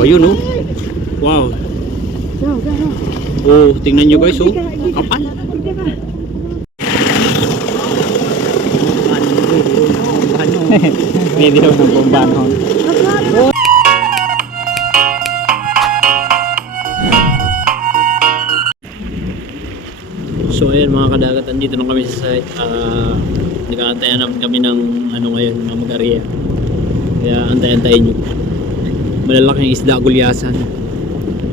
Ayun oh. Wow. Oh, tingnan nyo guys oh. Kapal. Video ng bombanon. So ayan mga kadagat, andito na kami sa site. Nag-aantayan naman kami ng ano ngayon, ng mag-area. Kaya antay-antayin nyo. Malalaking isda, gulyasan.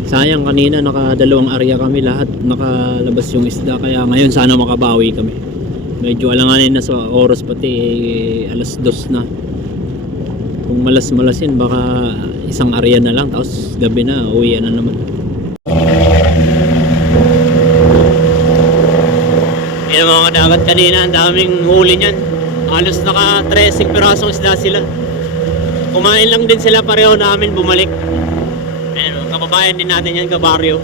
Sayang kanina nakadalawang area kami, lahat nakalabas yung isda. Kaya ngayon sana makabawi kami. Medyo alanganin na sa oras, pati alas 2 na. Kung malas-malasin baka isang area na lang, tapos gabi na, uwian na naman. Yan mga kadagat, kanina ang daming huli niyan. Halos naka 13 pirasong isda sila. Kumain lang din sila, pareho namin bumalik. Ayan, kababayan din natin yan, kabaryo.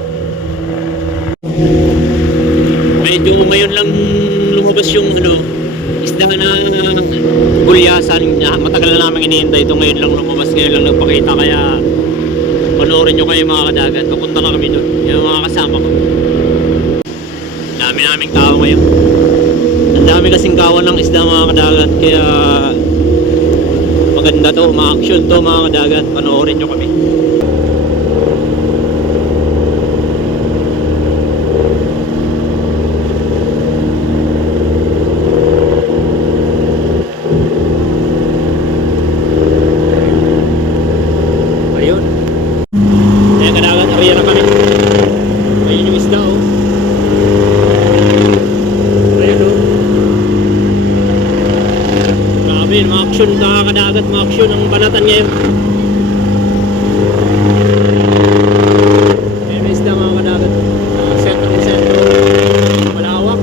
Medyo ngayon lang lumabas yung isda na gulyasan. Matagal na namin iniintay ito, ngayon lang lumabas, ngayon lang nagpakita. Kaya panoorin nyo kayo mga kadagat, pupunta na kami doon, yung mga kasama ko. Dami naming tao ngayon. Ang dami kasing kawan ng isda mga kadagat, kaya maganda to, ma-action to mga kadagat, panoorin nyo kami. Ayun. Kaya kadagat, ariya na kami. Ayun yung isda oh. Ma-action na kadagat, ma-action ang banatan ngayon. Ayun isda mga kadagat, sentro malawak.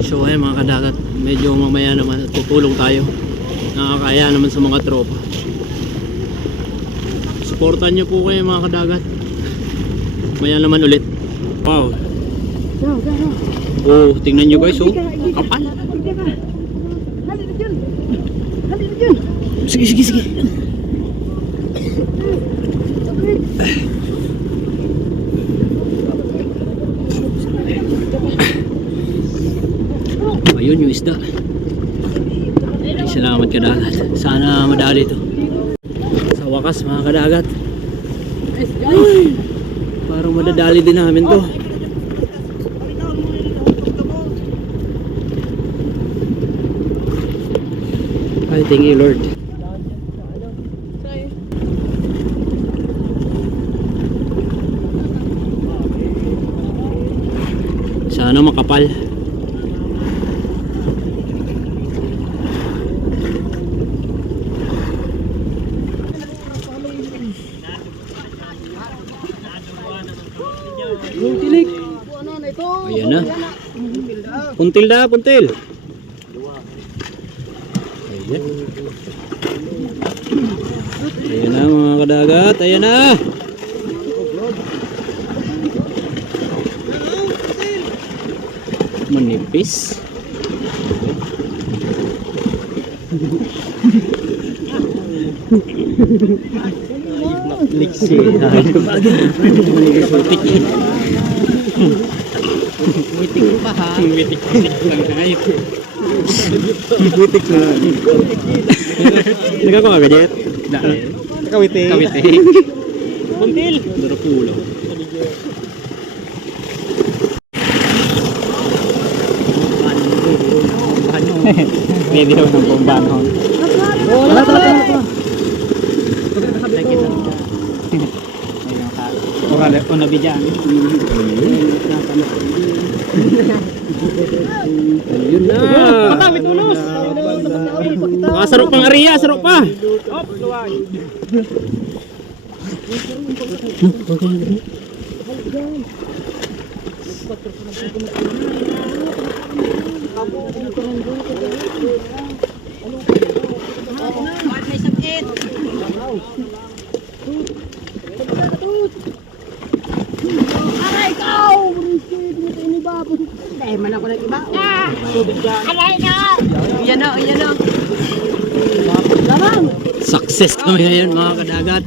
So ayun mga kadagat, medyo mamaya naman tutulong tayo, nakakaya naman sa mga tropa. Supportan nyo po kayo mga kadagat. Maya naman ulit. Wow. Oh, tingnan nyo guys oh. Kapal. Sige. Ayun yung isda. Ay, salamat kadagat. Sana madali ito. Wakas mga kadagat. Ay, parang madadali din namin to. Ay, thank you Lord. Sana makapal. Ayan na. Puntil. Ayan. Ayan na mga kadagat. Ayan na. Manipis. Liksi. Witik pa ha. Witik lang kayo. Witik na. Nagkako ka gadget? Dahil. Kawitik. Puntil. Daro pulo. Video ng bombanon. Wala. O nabidyan. Ayun na. Matawid ulos. Sarok pang area, sarok pa. Op, luwag. May sakit. Aray! eh, man ako nag-iba. Tubig dyan. Yan o, yan o. Lamang! Success kami ngayon mga kadagat.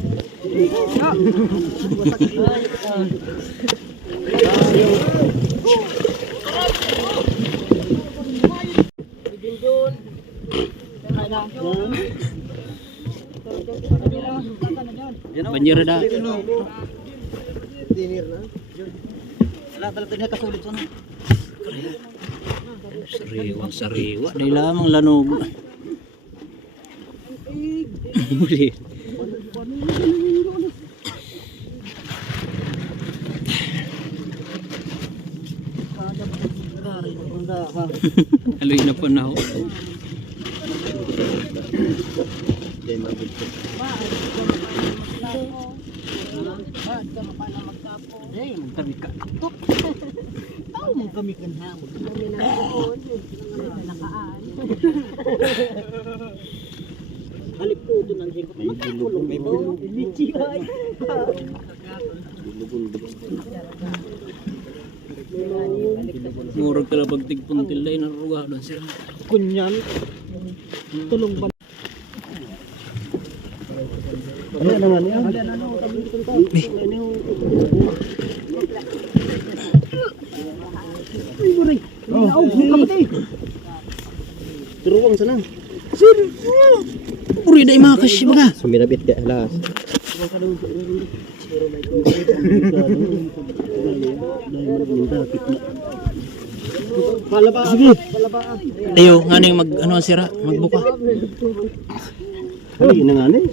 Banyera da. Wala talaga niya kasulit sana. Sariwa. Dahil lamang lanog. Muli. Aloy na po na ako. Eh, magkami ka. Tao mong kami kan ha. Kami na doon. Nakaan. Halip po ito ng singkot. Magkakulong may bulong. Lichi ay. Murag ka na pagtigpuntil na inaruga doon sila. Kunyan. Tulong ba? Ano naman yan? Ay, buray. Oh, kapatid. Turuwang sana. Puri day mga kasi baga. Sumirabit ka alas. Palaba. Sige. Palaba. Ayo, nga ning mag ano sira, magbuka. Ay, ina nga ni.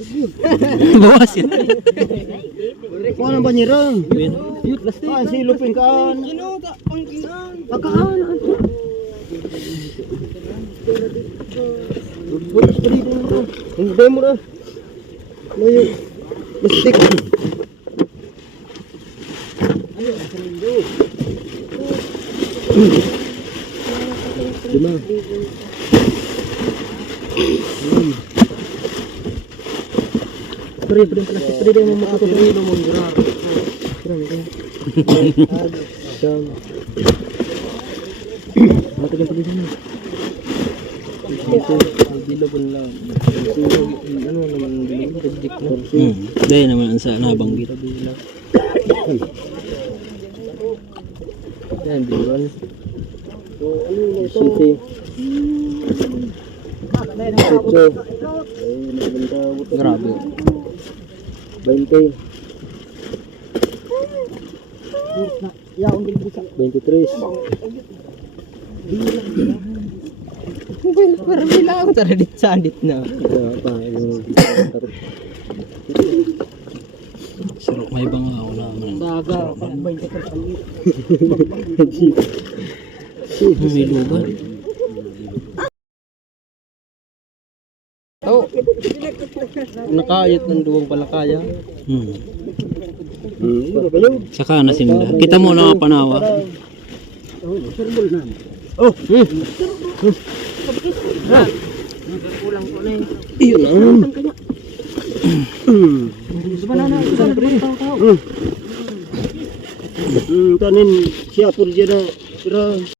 Bawas yun. Kuha ng banyerang. Yut, plastic. Ah, silupin kaan. Pagkaan. Hindi mo na. Layo. Plastic. Lima. Pwede yung plastic. Pwede yung makatuloy. Siyam. Matagal pa din mo. Bilog lang. Ano naman bilog? Reject na. Dahil naman ang sa nabanggit. Yan, biluan. City. Ocho. Grabe. 20. Yaon din bisa. 23. Parang bilang ako tara dit sandit na. Apa? Sarap may banga ako naman. Saga, pag-bind ka sa May lugar. Oh. Nakayat ng duwang palakaya. Saka na simula. Kita mo na panawa. Oh. kulang ko na eh. Iyon lang. Banana, pre. Tanin siya pur dia na.